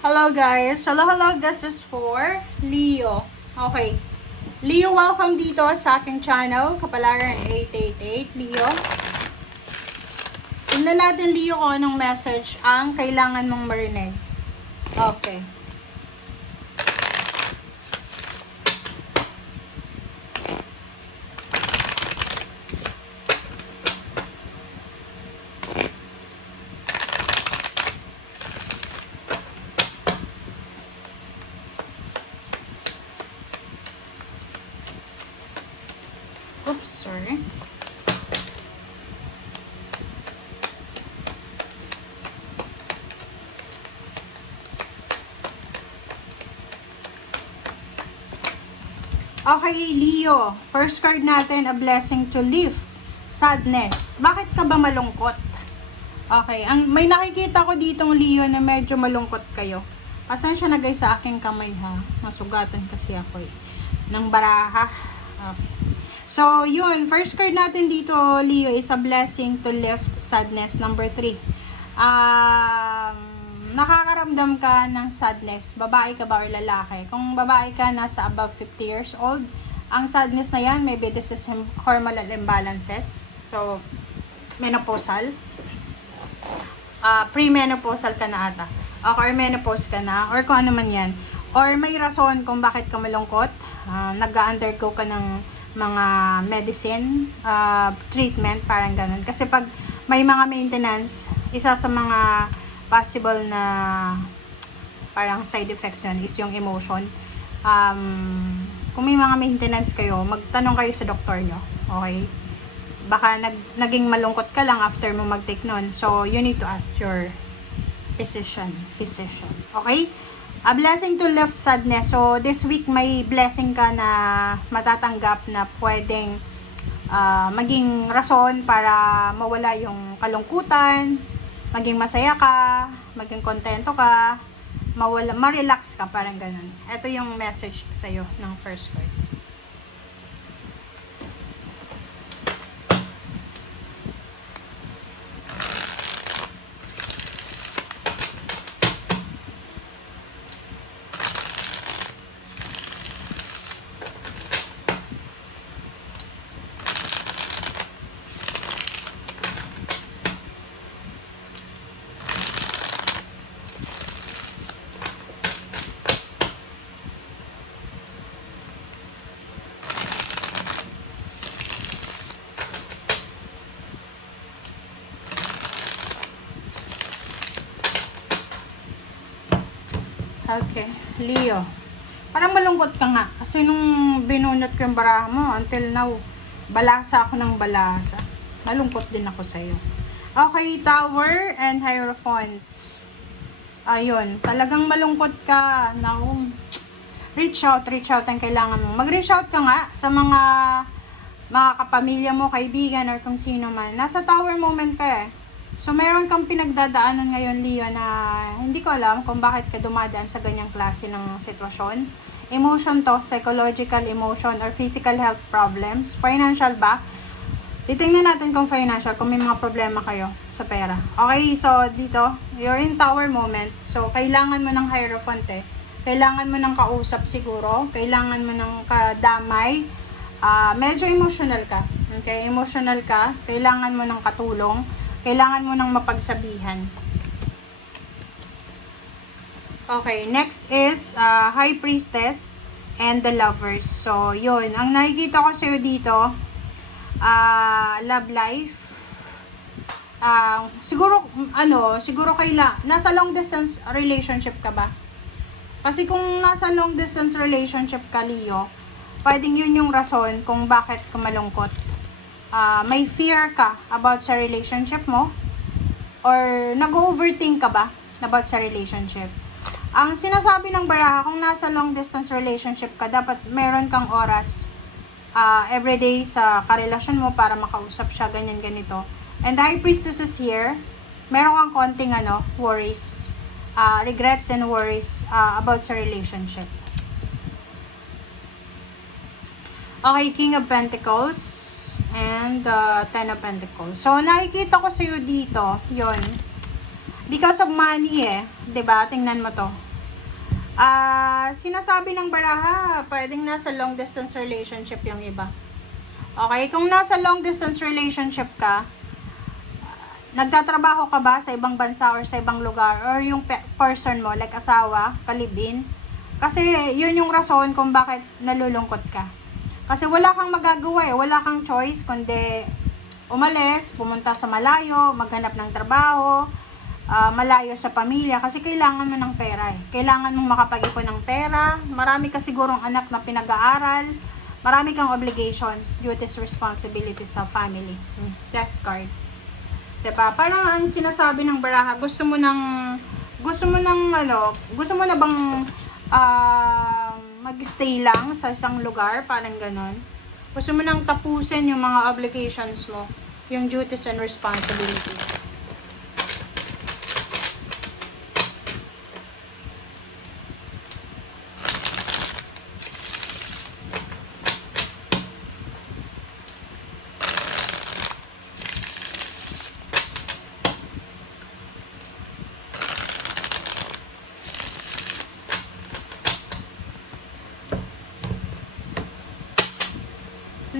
Hello guys. Hello. This is for Leo. Okay. Leo, welcome dito sa aking channel, Kapalaran 888. Leo. Tingnan natin, Leo, kung anong message ang kailangan mong marinig. Okay. Oops, sorry. Okay, Leo. First card natin, a blessing to live. Sadness. Bakit ka ba malungkot? Okay, may nakikita ko ditong Leo na medyo malungkot kayo. Pasensya na guys sa aking kamay ha. Masugatan kasi ako ng baraha. Okay. So, yun. First card natin dito, Leo, is a blessing to lift sadness. Number 3. Nakakaramdam ka ng sadness. Babae ka ba or lalaki? Kung babae ka, nasa above 50 years old. Ang sadness na yan, maybe this is hormonal imbalances. So, menopausal. Premenopausal ka na ata. Or menopause ka na. Or kung ano man yan. Or may rason kung bakit ka malungkot. Nag-undergo ka ng mga medicine, treatment, parang ganun. Kasi pag may mga maintenance, isa sa mga possible na parang side effects yun is yung emotion. Kung may mga maintenance kayo, magtanong kayo sa doktor nyo. Okay? Baka naging malungkot ka lang after mo mag-take nun. So, you need to ask your physician. Okay? A blessing to lift sadness. So, this week may blessing ka na matatanggap na pwedeng maging rason para mawala yung kalungkutan, maging masaya ka, maging kontento ka, ma-relax ka, parang ganun. Ito yung message sa'yo ng first card. Okay, Leo. Parang malungkot ka nga. Kasi nung binunot ko yung baraha mo, until now, balasa ako ng balasa. Malungkot din ako sa'yo. Okay, Tower and Hierophant. Ayun, talagang malungkot ka. Now, reach out ang kailangan mo. Mag-reach out ka nga sa mga kapamilya mo, kaibigan, or kung sino man. Nasa Tower moment ka eh. So, meron kang pinagdadaanan ngayon, Leo, na hindi ko alam kung bakit ka dumadaan sa ganyang klase ng sitwasyon. Emotion to, psychological emotion or physical health problems. Financial ba? Titingnan natin kung financial, kung may mga problema kayo sa pera. Okay, so dito, you're in Tower moment. So, kailangan mo ng Hierophant eh. Kailangan mo ng kausap siguro. Kailangan mo ng kadamay. Medyo emotional ka. Okay, emotional ka. Kailangan mo ng katulong. Kailangan mo ng mapagsabihan. Okay, next is High Priestess and the Lovers. So, yun. Ang nakikita ko sa'yo dito, love life. Siguro nasa long distance relationship ka ba? Kasi kung nasa long distance relationship ka, Leo, pwedeng yun yung rason kung bakit ka malungkot. May fear ka about sa relationship mo, or nag-overthink ka ba about sa relationship. Ang sinasabi ng baraha, kung nasa long distance relationship ka, dapat meron kang oras everyday sa karelasyon mo para makausap siya, ganito. And the High Priestess is here. Meron kang konting worries, regrets and worries about sa relationship. Okay, King of Pentacles and Ten of Pentacles. So, nakikita ko sa'yo dito, yon, because of money eh, 'di ba? Tingnan mo to. Sinasabi ng baraha, pwedeng nasa long distance relationship yung iba. Okay, kung nasa long distance relationship ka, nagtatrabaho ka ba sa ibang bansa or sa ibang lugar, or yung person mo, like asawa, kalibin? Kasi yun yung rason kung bakit nalulungkot ka. Kasi wala kang magagawa eh, wala kang choice kundi umalis, pumunta sa malayo, maghanap ng trabaho, malayo sa pamilya, kasi kailangan mo ng pera eh. Kailangan mong makapag-ipon ng pera, marami ka sigurong anak na pinag-aaral, marami kang obligations, duties, responsibilities sa family. Death card. Diba? Parang ang sinasabi ng baraha, gusto mo na bang mag-stay lang sa isang lugar, parang ganon. Gusto mo nang tapusin yung mga obligations mo, yung duties and responsibilities.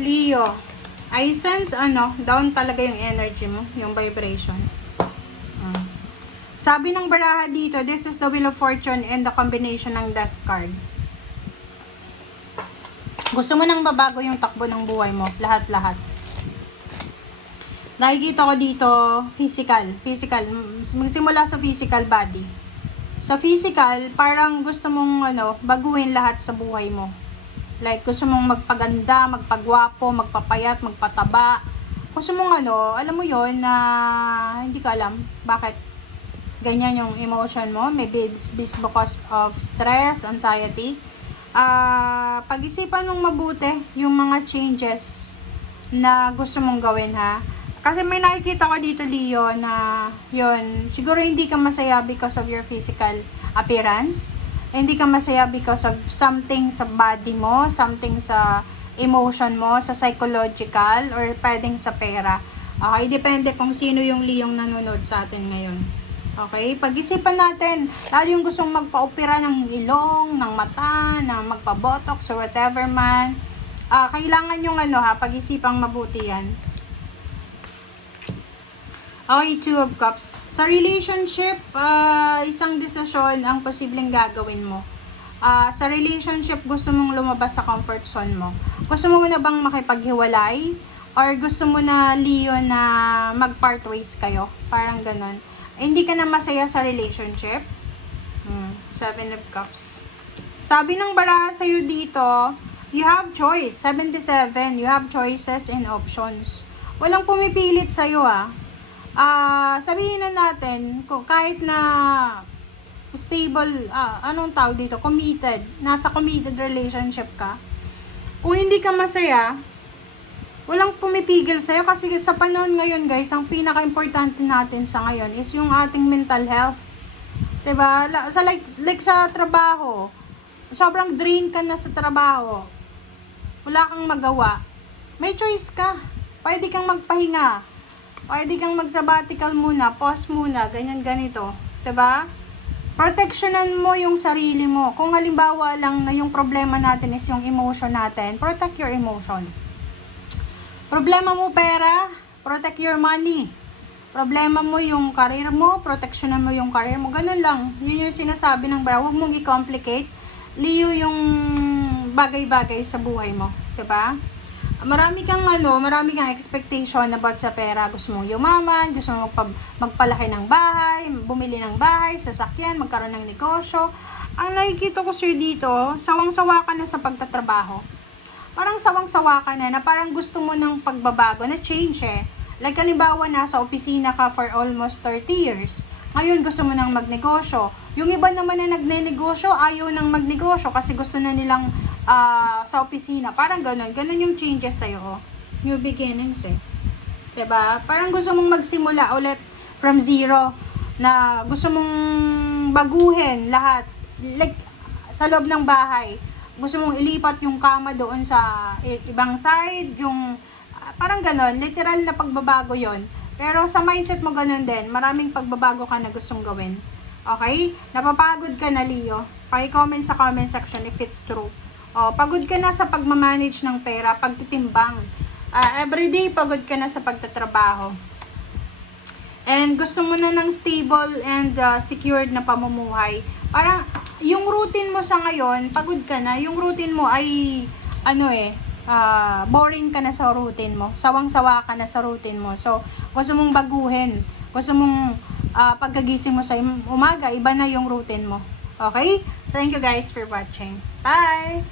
Leo, I sense down talaga yung energy mo, yung vibration. Sabi ng baraha dito, this is the Wheel of Fortune and the combination ng Death card. Gusto mo nang babago yung takbo ng buhay mo, lahat-lahat. Nakikita ko dito, physical, magsimula sa physical body. Sa physical, parang gusto mong baguhin lahat sa buhay mo. Like, gusto mong magpaganda, magpagwapo, magpapayat, magpataba. Gusto mong alam mo yon na hindi ka alam bakit ganyan yung emotion mo. Maybe it's because of stress, anxiety. Pag-isipan mong mabuti yung mga changes na gusto mong gawin, ha. Kasi may nakikita ko dito, Leo, na yun, siguro hindi ka masaya because of your physical appearance. Hindi ka masaya because of something sa body mo, something sa emotion mo, sa psychological, or pwedeng sa pera. Okay, depende kung sino yung Leong nanonood sa atin ngayon. Okay, pag-isipan natin, lalo yung gustong magpa-opera ng ilong, ng mata, ng magpa-botox, or whatever man, kailangan yung pag-isipang mabuti yan. Okay, Two of Cups. Sa relationship, isang desisyon ang posibleng gagawin mo. Sa relationship, gusto mong lumabas sa comfort zone mo. Gusto mo na bang makipaghiwalay? Or gusto mo na, Leo, na mag-part ways kayo? Parang ganon. Hindi ka na masaya sa relationship? Seven of Cups. Sabi ng baraha sa'yo dito, you have choice. 77, you have choices and options. Walang pumipilit sa'yo, sabihin na natin, kahit na stable, anong tawag dito, committed, nasa committed relationship ka, kung hindi ka masaya, walang pumipigil sa'yo, kasi sa panahon ngayon, guys, ang pinaka-importante natin sa ngayon is yung ating mental health. Diba? Like sa trabaho, sobrang drain ka na sa trabaho, wala kang magawa, may choice ka, pwede kang magpahinga, pwede kang mag-sabbatical muna, pause muna, ganyan-ganito. Diba? Protectionan mo yung sarili mo. Kung halimbawa lang na yung problema natin is yung emotion natin, protect your emotion. Problema mo pera, protect your money. Problema mo yung career mo, protectionan mo yung career mo. Ganun lang. Yun yung sinasabi ng bra. Huwag mong i-complicate. Liyo yung bagay-bagay sa buhay mo. Diba? Marami kang expectation about sa pera. Gusto mong yumaman, gusto mong magpalaki ng bahay, bumili ng bahay, sasakyan, magkaroon ng negosyo. Ang nakikita ko sa'yo dito, sawang-sawa ka na sa pagtatrabaho. Parang sawang-sawa ka na parang gusto mo ng pagbabago, na change eh. Like halimbawa, nasa opisina ka for almost 30 years. Ngayon gusto mo nang magnegosyo. Yung iba naman na nagnenegosyo, ayaw nang magnegosyo kasi gusto na nilang sa opisina. Parang ganun yung changes sa'yo. New beginnings eh. Diba? Parang gusto mong magsimula ulit from zero. Na gusto mong baguhin lahat. Like, sa loob ng bahay. Gusto mong ilipat yung kama doon sa ibang side. Yung, parang ganun. Literal na pagbabago yon. Pero sa mindset mo ganun din. Maraming pagbabago ka na gustong gawin. Okay? Napapagod ka na, Leo? Paki-comment sa comment section if it's true. O, pagod ka na sa pagmamanage ng pera, pagtitimbang. Everyday, pagod ka na sa pagtatrabaho. And gusto mo na ng stable and secured na pamumuhay. Parang, yung routine mo sa ngayon, pagod ka na. Yung routine mo ay, boring ka na sa routine mo. Sawang-sawa ka na sa routine mo. So, gusto mong baguhin. Gusto mong pagkagising mo sa umaga, iba na yung routine mo. Okay? Thank you guys for watching. Bye!